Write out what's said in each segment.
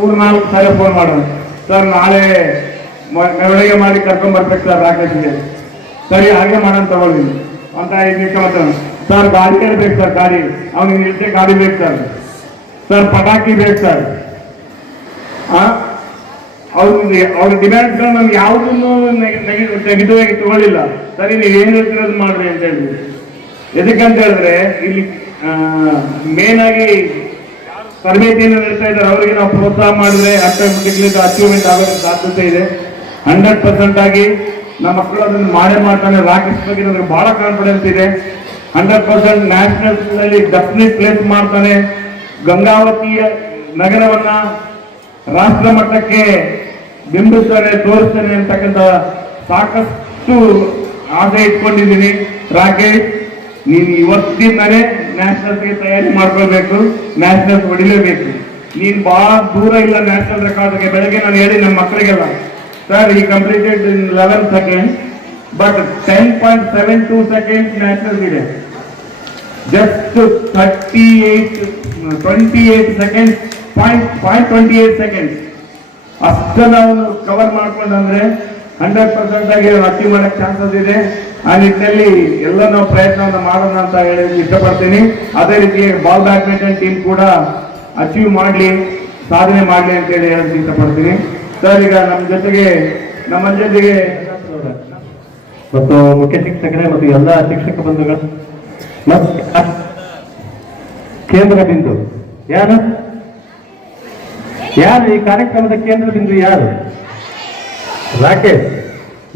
ಮೂರು ನಾಲ್ಕು ಸಾರಿ ಫೋನ್ ಮಾಡೋದು ಸರ್, ನಾಳೆ ಮೆರವಣಿಗೆ ಮಾಡಿ ಕರ್ಕೊಂಡ್ ಬರ್ಬೇಕು ಸರ್ ರಾಕೇಶ್ಗೆ. ಸರಿ, ಹಾಗೆ ಮಾಡೋಣ ತಗೊಳ್ಳಿ. ಅಂತ ಮಾತಾಡ ಸರ್, ಗಾಡಿ ಬೇಕು ಸರ್, ಗಾಡಿ. ಅವ್ನಿಗೆ ನಿಲ್ಸೆ ಗಾಡಿ ಬೇಕು ಸರ್. ಸರ್, ಪಟಾಕಿ ಬೇಕು ಸರ್. ಆ? ಅವ್ರಿಗೆ ಅವ್ರ ಡಿಮ್ಯಾಂಡ್ಗಳು ನಮ್ಗೆ ಯಾವುದನ್ನು ತೆಗೆದು ತಗೊಳ್ಳಿಲ್ಲ. ಸರಿ, ನೀವು ಏನು ಹೇಳ್ತಿರೋದು ಮಾಡ್ರಿ ಅಂತ ಹೇಳಿದ್ವಿ ಎದಕ್ಕಂತ ಹೇಳಿದ್ರೆ, ಇಲ್ಲಿ ಮೇನ್ ಆಗಿ ತರಬೇತಿಯನ್ನು ನೀಡ್ತಾ ಇದ್ದಾರೆ. ಅವರಿಗೆ ನಾವು ಪ್ರೋತ್ಸಾಹ ಮಾಡಿದ್ರೆ ಆಟೋಮೆಟಿಕ್ಲಿ ಅಚೀವ್ಮೆಂಟ್ ಆಗೋ ಸಾಧ್ಯತೆ ಇದೆ. ಹಂಡ್ರೆಡ್ ಪರ್ಸೆಂಟ್ ಆಗಿ ನಮ್ಮ ಮಕ್ಕಳು ಅದನ್ನು ಮಾಡೇ ಮಾಡ್ತಾನೆ ರಾಕೇಶ್ ಬಗ್ಗೆ ನನಗೆ ಬಹಳ ಕಾನ್ಫಿಡೆನ್ಸ್ ಇದೆ. ಹಂಡ್ರೆಡ್ ಪರ್ಸೆಂಟ್ ನ್ಯಾಷನಲ್ಸ್ನಲ್ಲಿ ಡೆಫಿನೆಟ್ ಪ್ಲೇಸ್ ಮಾಡ್ತಾನೆ. ಗಂಗಾವತಿಯ ನಗರವನ್ನ ರಾಷ್ಟ್ರ ಮಟ್ಟಕ್ಕೆ ಬಿಂಬಿಸ್ತಾನೆ, ತೋರಿಸ್ತಾನೆ ಅಂತಕ್ಕಂಥ ಸಾಕಷ್ಟು ಆಸೆ ಇಟ್ಕೊಂಡಿದ್ದೀನಿ. ರಾಕೇಶ್ ನೀನು ಇವತ್ತಿಂದಲೇ ನ್ಯಾಷನಲ್ಸ್ಗೆ ತಯಾರಿ ಮಾಡ್ಕೊಳ್ಬೇಕು ನ್ಯಾಷನಲ್ ಹೊಡಿಲೇಬೇಕು. ನೀನು ಬಹಳ ದೂರ ಇಲ್ಲ ನ್ಯಾಷನಲ್ ರೆಕಾರ್ಡ್ಗೆ ಬೆಳಗ್ಗೆ ನಾನು ಹೇಳಿ ನಮ್ಮ ಮಕ್ಕಳಿಗೆಲ್ಲ ಸರ್ ಈ completed in eleven second but ten point seven two seconds national ಇದೆ just thirty eight twenty eight second point point twenty eight seconds ಅಷ್ಟನ್ನು ಕವರ್ ಮಾಡ್ಕೊಂಡಂದ್ರೆ ಹಂಡ್ರೆಡ್ ಪರ್ಸೆಂಟ್ ಆಗಿ ಅತಿ ಅಚೀವ್ ಮಾಡಕ್ ಚಾನ್ಸಸ್ ಇದೆ. ಆ ನಿಟ್ಟಿನಲ್ಲಿ ಎಲ್ಲ ನಾವು ಪ್ರಯತ್ನವನ್ನು ಮಾಡೋಣ ಅಂತ ಹೇಳಿ ಇಷ್ಟಪಡ್ತೀನಿ. ಅದೇ ರೀತಿ ಬಾಲ್ ಬ್ಯಾಡ್ಮಿಂಟನ್ ಟೀಮ್ ಕೂಡ ಅಚೀವ್ ಮಾಡಲಿ, ಸಾಧನೆ ಮಾಡಲಿ ಅಂತ ಹೇಳಿ ಇಷ್ಟಪಡ್ತೀನಿ. ಸರ್ ಈಗ ನಮ್ಮ ಜೊತೆಗೆ ನಮ್ಮ ಜೊತೆಗೆ ಮತ್ತು ಮುಖ್ಯ ಶಿಕ್ಷಕರೇ ಮತ್ತು ಎಲ್ಲ ಶಿಕ್ಷಕ ಬಂಧುಗಳು. ಕೇಂದ್ರ ಬಿಂದು, ಯಾರು? ಯಾರು ಈ ಕಾರ್ಯಕ್ರಮದ ಕೇಂದ್ರ ಬಿಂದು ಯಾರು? ರಾಕೇಶ್,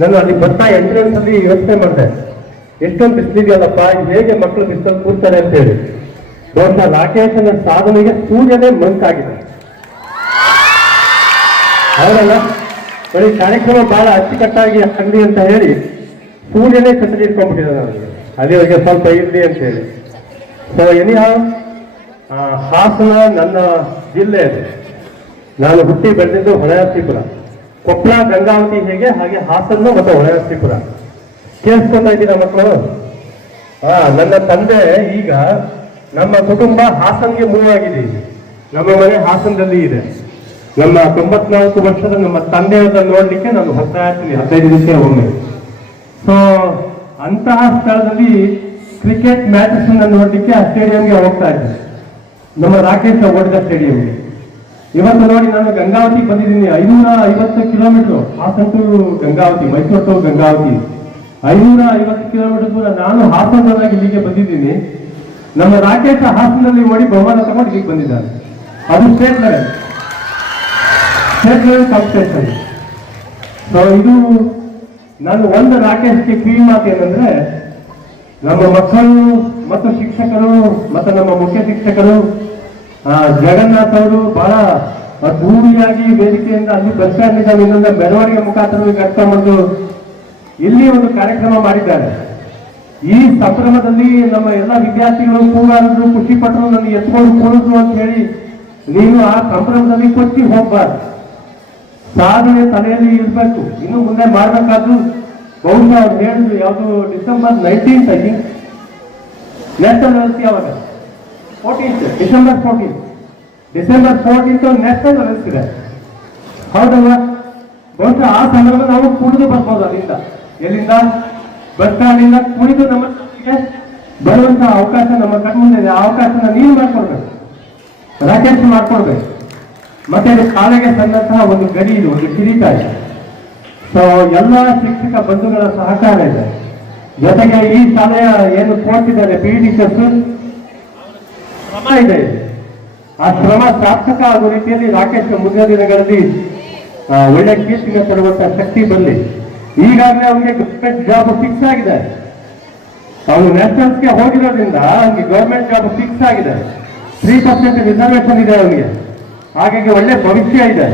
ನಾನು ಅಲ್ಲಿ ಬರ್ತಾ ಎಂಟ್ರೆನ್ಸ್ ಅಲ್ಲಿ ಯೋಚನೆ ಮಾಡಿದೆ. ಎಷ್ಟೊಂದು ಬಿಸಿಲಿದೆಯಲ್ಲಪ್ಪ ಹೇಗೆ ಮಕ್ಕಳು ಬಿಸಿಲಲ್ಲಿ ಕೂರ್ತಾರೆ ಅಂತ ಹೇಳಿ ದೊಡ್ಡ ರಾಕೇಶನ ಸಾಧನೆಗೆ ಸೂರ್ಯನೇ ಮಂಕಾಗಿದೆ. ಹೌದಲ್ಲ? ಬರೀ ಕಾರ್ಯಕ್ರಮ ಬಹಳ ಅಚ್ಚುಕಟ್ಟಾಗಿ ಆಗಲಿ ಅಂತ ಹೇಳಿ ಸೂರ್ಯನೇ ಕಟ್ಟಲಿ ಇಟ್ಕೊಂಡ್ಬಿಟ್ಟಿದೆ ನನಗೆ. ಅಲ್ಲಿವರೆಗೆ ಸ್ವಲ್ಪ ಇರಲಿ ಅಂತ ಹೇಳಿ ಸೊ ಎನಿ ಹಾಸನ ನನ್ನ ಜಿಲ್ಲೆ ಅದು. ನಾನು ಹುಟ್ಟಿ ಬೆಳೆದಿದ್ದು ಹೊಳೆನರಸೀಪುರ ಕೊಪ್ಪಳ, ಗಂಗಾವತಿ ಹೇಗೆ, ಹಾಗೆ ಹಾಸನ ಮತ್ತು ಹೊಳೆನರಸೀಪುರ ಕೇಳಿಸ್ಕೊತಾ ಇದ್ದೀರಾ ಮಕ್ಕಳು? ಹಾ ನನ್ನ ತಂದೆ ಈಗ ನಮ್ಮ ಕುಟುಂಬ ಹಾಸನ್ಗೆ ಮೂವ್ ಆಗಿದೆ ನಮ್ಮ ಮನೆ ಹಾಸನದಲ್ಲಿ ಇದೆ. ನಮ್ಮ ತೊಂಬತ್ನಾಲ್ಕು ವರ್ಷದ ನಮ್ಮ ತಂದೆಯನ್ನ ನೋಡ್ಲಿಕ್ಕೆ ನಾನು ಹೋಗ್ತಾ ಇರ್ತೀನಿ, ಹದಿನೈದು ದಿವಸ ಒಮ್ಮೆ. ಸೊ ಅಂತಹ ಸ್ಥಳದಲ್ಲಿ ಕ್ರಿಕೆಟ್ ಮ್ಯಾಚಸ್ ನೋಡ್ಲಿಕ್ಕೆ ಆ ಸ್ಟೇಡಿಯಂಗೆ ಹೋಗ್ತಾ ಇದ್ದೀನಿ ನಮ್ಮ ರಾಕೇಶ್ ಓಡಿದ ಸ್ಟೇಡಿಯಂಗೆ ಇವತ್ತು ನೋಡಿ ನಾನು ಗಂಗಾವತಿ ಬಂದಿದ್ದೀನಿ. ಐನೂರ ಐವತ್ತು kilometre. Hassan to Gangavathi Mysuru to Gangavathi. ಐನೂರ ಐವತ್ತು ಕಿಲೋಮೀಟರ್ ದೂರ ನಾನು ಹಾಸನದವರಾಗಿ ಇಲ್ಲಿಗೆ ಬಂದಿದ್ದೀನಿ. ನಮ್ಮ ರಾಕೇಶ ಹಾಸನಲ್ಲಿ ಓಡಿ ಬಹುಮಾನ ತಗೊಂಡು ಇಲ್ಲಿಗೆ ಬಂದಿದ್ದಾನೆ. ಅದು state level state level competition so ಇದು ನಾನು ಒಂದು ರಾಕೇಶ್ಗೆ ಕಿವಿ ಮಾತು ಏನಂದ್ರೆ, ನಮ್ಮ ಮಕ್ಕಳು ಮತ್ತು ಶಿಕ್ಷಕರು ಮತ್ತು ನಮ್ಮ ಮುಖ್ಯ ಶಿಕ್ಷಕರು ಜಗನ್ನಾಥ್ ಅವರು ಬಹಳ ಅದ್ಧೂರಿಯಾಗಿ ವೇದಿಕೆಯಿಂದ ಅಲ್ಲಿ ಬಸ್ ಸ್ಟ್ಯಾಂಡ್ ಇನ್ನೊಂದು ಮೆರವಣಿಗೆ ಮುಖಾಂತರ ಕರ್ಕೊಂಡ್ಬಂದು ಇಲ್ಲಿ ಒಂದು ಕಾರ್ಯಕ್ರಮ ಮಾಡಿದ್ದಾರೆ. ಈ ಸಂಭ್ರಮದಲ್ಲಿ ನಮ್ಮ ಎಲ್ಲ ವಿದ್ಯಾರ್ಥಿಗಳು ಕೂಗಾಡಿದ್ರು ಖುಷಿ ಪಟ್ಟರು ನನಗೆ ಎತ್ಕೊಂಡು ಕೂಡಿದ್ರು ಅಂತ ಹೇಳಿ ನೀನು ಆ ಸಂಭ್ರಮದಲ್ಲಿ ಕೊಚ್ಚಿ ಹೋಗ್ಬಾರ್ದು. ಸಾಧನೆ ತಲೆಯಲ್ಲಿ ಇರಬೇಕು. ಇನ್ನು ಮುಂದೆ ಮಾಡಬೇಕಾದ್ರು ಬಹುಶಃ ಅವ್ರು ಹೇಳಿದ್ರು, ಯಾವುದು ಡಿಸೆಂಬರ್ ನೈನ್ಟೀನ್ತ್ ಐ ನ್ಯಾಷನಲ್ ಅವಾಗ. Fourteenth December fourteen December fourteenth national levels ಇದೆ ಹೌದಲ್ಲ ಬಹುಶಃ ಆ ಸಂದರ್ಭ ನಾವು ಕುಡಿದು ಬರ್ಬೋದು ಅಲ್ಲಿಂದ. ಎಲ್ಲಿಂದ? ಬಸ್ ಸ್ಟ್ಯಾಂಡಿಂದ ಕುಡಿದು ನಮ್ಮ ಬರುವಂತಹ ಅವಕಾಶ ನಮ್ಮ ಕಣ್ಮುಂದೆ ಇದೆ. ಆ ಅವಕಾಶನ ನೀವು ಮಾಡ್ಕೊಳ್ಬೇಕು ರಾಕೇಶ್ ಮಾಡ್ಕೊಳ್ಬೇಕು ಮತ್ತೆ ಅದು ಕಾಲೆಗೆ ತಂದಂತಹ ಒಂದು ಗಡಿ ಇದು, ಒಂದು ಕಿರೀಟ ಇದೆ ಸೊ ಎಲ್ಲ ಶಿಕ್ಷಕ ಬಂಧುಗಳ ಸಹಕಾರ ಇದೆ. ಜೊತೆಗೆ ಈ ಶಾಲೆಯ ಏನು ಕೋಚ್ ಇದ್ದಾರೆ ಪಿ ಟೀಚರ್ಸ್ ಶ್ರಮ ಇದೆ. ಆ ಶ್ರಮ ಸಾರ್ಥಕ ಆಗುವ ರೀತಿಯಲ್ಲಿ ರಾಕೇಶ್ ಮುಂದಿನ ದಿನಗಳಲ್ಲಿ ಒಳ್ಳೆ ಕೀರ್ತಿಗೆ ತರುವಂತ ಶಕ್ತಿ ಬರಲಿ. ಈಗಾಗಲೇ ಅವನಿಗೆ ಗವರ್ಮೆಂಟ್ ಜಾಬ್ ಫಿಕ್ಸ್ ಆಗಿದೆ. ಅವನು ನ್ಯಾಷನಲ್ಸ್ಗೆ ಹೋಗಿರೋದ್ರಿಂದ ಅವನಿಗೆ ಗವರ್ಮೆಂಟ್ ಜಾಬ್ ಫಿಕ್ಸ್ ಆಗಿದೆ. ತ್ರೀ ಪರ್ಸೆಂಟ್ ರಿಸರ್ವೇಶನ್ ಇದೆ ಅವನಿಗೆ ಹಾಗಾಗಿ ಒಳ್ಳೆ ಭವಿಷ್ಯ ಇದೆ.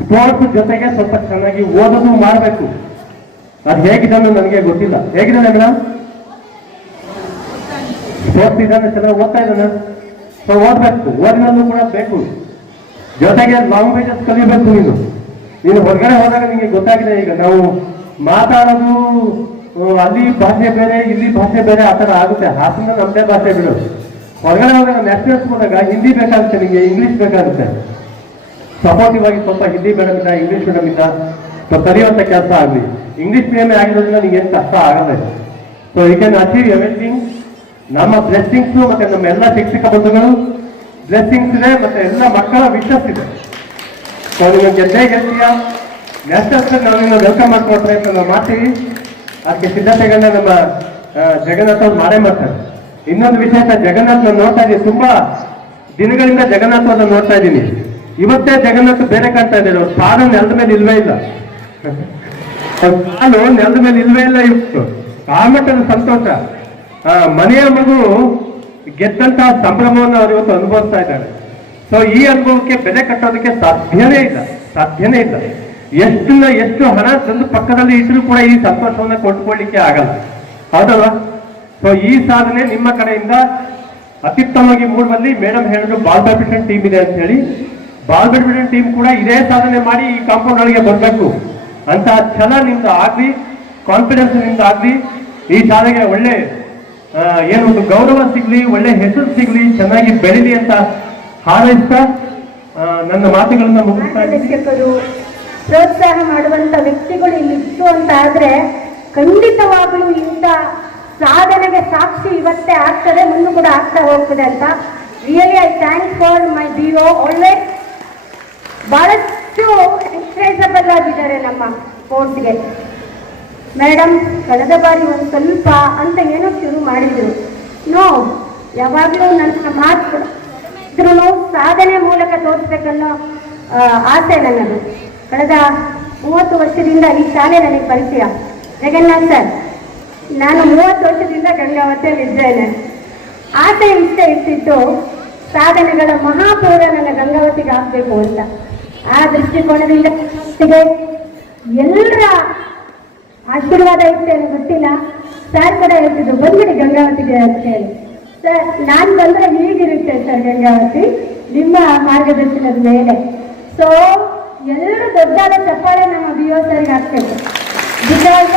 ಸ್ಪೋರ್ಟ್ಸ್ ಜೊತೆಗೆ ಸ್ವಲ್ಪ ಚೆನ್ನಾಗಿ ಓದೋದು ಮಾಡಬೇಕು. ಅದು ಹೇಗಿದ್ದಾನೆ ನನಗೆ ಗೊತ್ತಿಲ್ಲ. ಹೇಗಿದೆ ಮೇಡಮ್? ಸ್ಪೋರ್ಟ್ಸ್ ಇದ್ದಾನೆ, ಚೆನ್ನಾಗಿ ಓದ್ತಾ ಇದ್ದಾನೆ. ಸೊ ಓದ್ಬೇಕು ಓದಿನಲ್ಲೂ ಕೂಡ ಬೇಕು? ಜೊತೆಗೆ ಲ್ಯಾಂಗ್ವೇಜಸ್ ಕಲಿಬೇಕು ನೀನು. ನೀನು ಹೊರಗಡೆ ಹೋದಾಗ ನಿಮಗೆ ಗೊತ್ತಾಗಿದೆ ಈಗ ನಾವು ಮಾತಾಡೋದು ಅಲ್ಲಿ ಭಾಷೆ ಬೇರೆ, ಇಲ್ಲಿ ಭಾಷೆ ಬೇರೆ, ಆ ಥರ ಆಗುತ್ತೆ. ಹಾಸನ ನಮ್ಮದೇ ಭಾಷೆ ಬಿಡು. ಹೊರಗಡೆ ಹೋದಾಗ ನ್ಯಾಷನಲ್ಸ್ ಹೋದಾಗ ಹಿಂದಿ ಬೇಕಾಗುತ್ತೆ ನಿಮಗೆ ಇಂಗ್ಲೀಷ್ ಬೇಕಾಗುತ್ತೆ. ಸಪೋರ್ಟಿವ್ ಆಗಿ ಸ್ವಲ್ಪ ಹಿಂದಿ ಮೇಡಮ್ ಇಂಗ್ಲೀಷ್ ಮೇಡಮ್ ಸ್ವಲ್ಪ ಕಲಿಯುವಂತ ಕೆಲಸ ಆಗಲಿ. ಇಂಗ್ಲೀಷ್ ಮೀಡಿಯಂ ಆಗಿರೋದ್ರಿಂದ ನಿಮ್ಗೆ ಏನು ಕಷ್ಟ ಆಗಲ್ಲ. So you can achieve everything ನಮ್ಮ ಬ್ಲೆಸ್ಸಿಂಗ್ಸ್ ಮತ್ತೆ ನಮ್ಮ ಎಲ್ಲ ಶಿಕ್ಷಕ ಬಂಧುಗಳು ಬ್ಲೆಸ್ಸಿಂಗ್ಸ್ ಇದೆ ಮತ್ತೆ ಎಲ್ಲ ಮಕ್ಕಳ ವಿಶ್ವಾಸ ಇದೆ. ಸೊ ನೀವು ಗೆದ್ದೇ ಗೆಲ್ತೀಯ? ನ್ಯಾಷನಲ್ಸ್ ನಾವು ನಿನ್ನ ವೆಲ್ಕಮ್ ಮಾಡ್ಕೊಡ್ತಾರೆ ಅಂತ ನಾವು ಮಾಡ್ತೀವಿ. ಅದಕ್ಕೆ ಸಿದ್ಧತೆಗಳನ್ನ ನಮ್ಮ ಜಗನ್ನಾಥ್ ಅವ್ರು ಮಾಡೇ ಮಾಡ್ತಾರೆ. ಇನ್ನೊಂದು ವಿಶೇಷ, ಜಗನ್ನಾಥ್ ನಾನು ನೋಡ್ತಾ ಇದ್ದೀನಿ. ತುಂಬಾ ದಿನಗಳಿಂದ ಜಗನ್ನಾಥ್ ಅವ್ರನ್ನ ನೋಡ್ತಾ ಇದ್ದೀನಿ. ಇವತ್ತೇ ಜಗನ್ನಾಥ್ ಬೇರೆ ಕಾಣ್ತಾ ಇದ್ದಾರೆ. ಅವ್ರ ಸಾಲ ನೆಲದ ಮೇಲೆ ಇಲ್ವೇ ಇಲ್ಲ. ಕಾಲು ನೆಲದ ಮೇಲೆ ಇಲ್ವೇ ಇಲ್ಲ ಇವತ್ತು ಆ ಮಟ್ಟದ ಸಂತೋಷ. ಮನೆಯ ಮಗು ಗೆದ್ದಂತಹ ಸಂಭ್ರಮವನ್ನು ಅವರು ಇವತ್ತು ಅನುಭವಿಸ್ತಾ ಇದ್ದಾರೆ. ಸೊ ಈ ಅನುಭವಕ್ಕೆ ಬೆಲೆ ಕಟ್ಟೋದಕ್ಕೆ ಸಾಧ್ಯನೇ ಇಲ್ಲ ಸಾಧ್ಯನೇ ಇಲ್ಲ. ಎಷ್ಟು ಎಷ್ಟು ಹಣ ತಂದು ಪಕ್ಕದಲ್ಲಿ ಇದ್ರೂ ಕೂಡ ಈ ಸಂತೋಷವನ್ನು ಕೊಟ್ಕೊಳ್ಳಿಕ್ಕೆ ಆಗಲ್ಲ. ಹೌದಲ್ಲ ಸೊ ಈ ಸಾಧನೆ ನಿಮ್ಮ ಕಡೆಯಿಂದ ಅತ್ಯುತ್ತಮವಾಗಿ ಮೂಡುವಲ್ಲಿ ಮೇಡಮ್ ಹೇಳಿದ್ರು ಬಾಲ್ ಬ್ಯಾಡ್ಮಿಂಟನ್ ಟೀಮ್ ಇದೆ ಅಂತ ಹೇಳಿ. ಬಾಲ್ ಬ್ಯಾಡ್ಮಿಂಟನ್ ಟೀಮ್ ಕೂಡ ಇದೇ ಸಾಧನೆ ಮಾಡಿ ಈ ಕಾಂಪೌಂಡ್ ಒಳಗೆ ಬರಬೇಕು. ಅಂತ ಛಲ ನಿಮ್ದು ಆಗ್ಲಿ ಕಾನ್ಫಿಡೆನ್ಸ್ ನಿಮ್ದು ಆಗ್ಲಿ, ಈ ಶಾಲೆಗೆ ಒಳ್ಳೆ ಆ, ಏನು ಒಂದು ಗೌರವ ಸಿಗ್ಲಿ ಒಳ್ಳೆ ಹೆಸರು ಸಿಗ್ಲಿ ಚೆನ್ನಾಗಿ ಬೆಳಿಲಿ ಅಂತ ಹಾರೈಸ್ತಾ ನನ್ನ ಮಾತುಗಳನ್ನ ಮುಗಿಸ್ತಾ ಪ್ರೋತ್ಸಾಹ ಮಾಡುವಂತ ವ್ಯಕ್ತಿಗಳು ಇಲ್ಲಿ ಇತ್ತು ಅಂತ ಆದ್ರೆ ಖಂಡಿತವಾಗಲೂ ಇಂಥ ಸಾಧನೆಗೆ ಸಾಕ್ಷಿ ಇವತ್ತೇ ಆಗ್ತದೆ ಮುಂದೆ ಕೂಡ ಆಗ್ತಾ ಹೋಗ್ತದೆ ಅಂತ really I thank for my B ಒ ಒಳ್ಳೆ ಬಹಳಷ್ಟು ಎಕ್ಸ್ಪ್ರೆಸಬಲ್ ಆಗಿದ್ದಾರೆ ನಮ್ಮ ಸ್ಪೋರ್ಟ್ಸ್ಗೆ ಮೇಡಮ್, ಕಳೆದ ಬಾರಿ ಒಂದು ಸ್ವಲ್ಪ ಅಂತ ಏನೋ ಶುರು ಮಾಡಿದ್ರು. ನೋ, ಯಾವಾಗಲೂ ನನ್ನ ಮಾತು ಇದ್ರೂ ಸಾಧನೆ ಮೂಲಕ ತೋರಿಸ್ಬೇಕನ್ನೋ ಆಸೆ ನನ್ನದು. ಕಳೆದ ಮೂವತ್ತು ವರ್ಷದಿಂದ ಈ ಶಾಲೆ ನನಗೆ ಪರಿಚಯ. ಜಗನ್ನಾಥ್ ಸರ್, ನಾನು ಮೂವತ್ತು ವರ್ಷದಿಂದ ಗಂಗಾವತಿಯಲ್ಲಿ ಇದ್ದೇನೆ. ಆಸೆ ಇಷ್ಟ ಇಟ್ಟಿತ್ತು ಸಾಧನೆಗಳ ಮಹಾಪೌರ ನನ್ನ ಗಂಗಾವತಿಗೆ ಆಗಬೇಕು ಅಂತ. ಆ ದೃಷ್ಟಿಕೋನದಿಂದ ಎಲ್ಲರ ಆಶೀರ್ವಾದ ಇತ್ತೆ ಗೊತ್ತಿಲ್ಲ? ಸರ್ ಕೂಡ ಹೇಳ್ತಿದ್ರು, ಬಂದ್ಬಿಡಿ ಗಂಗಾವತಿಗೆ ಅಂತ ಹೇಳಿ. ಸರ್ ನಾನು ಬಂದ್ರೆ ಹೀಗಿರುತ್ತೆ ಸರ್ ಗಂಗಾವತಿ, ನಿಮ್ಮ ಮಾರ್ಗದರ್ಶನದ ಮೇಲೆ. ಸೊ ಎಲ್ಲರೂ ದೊಡ್ಡಾದ ಚಪ್ಪಾಳೆ ನಮ್ಮ ಬಿ ಸರ್ಗೆ ಹಾಕ್ಬೇಕು. ಬಿಕಾಸ್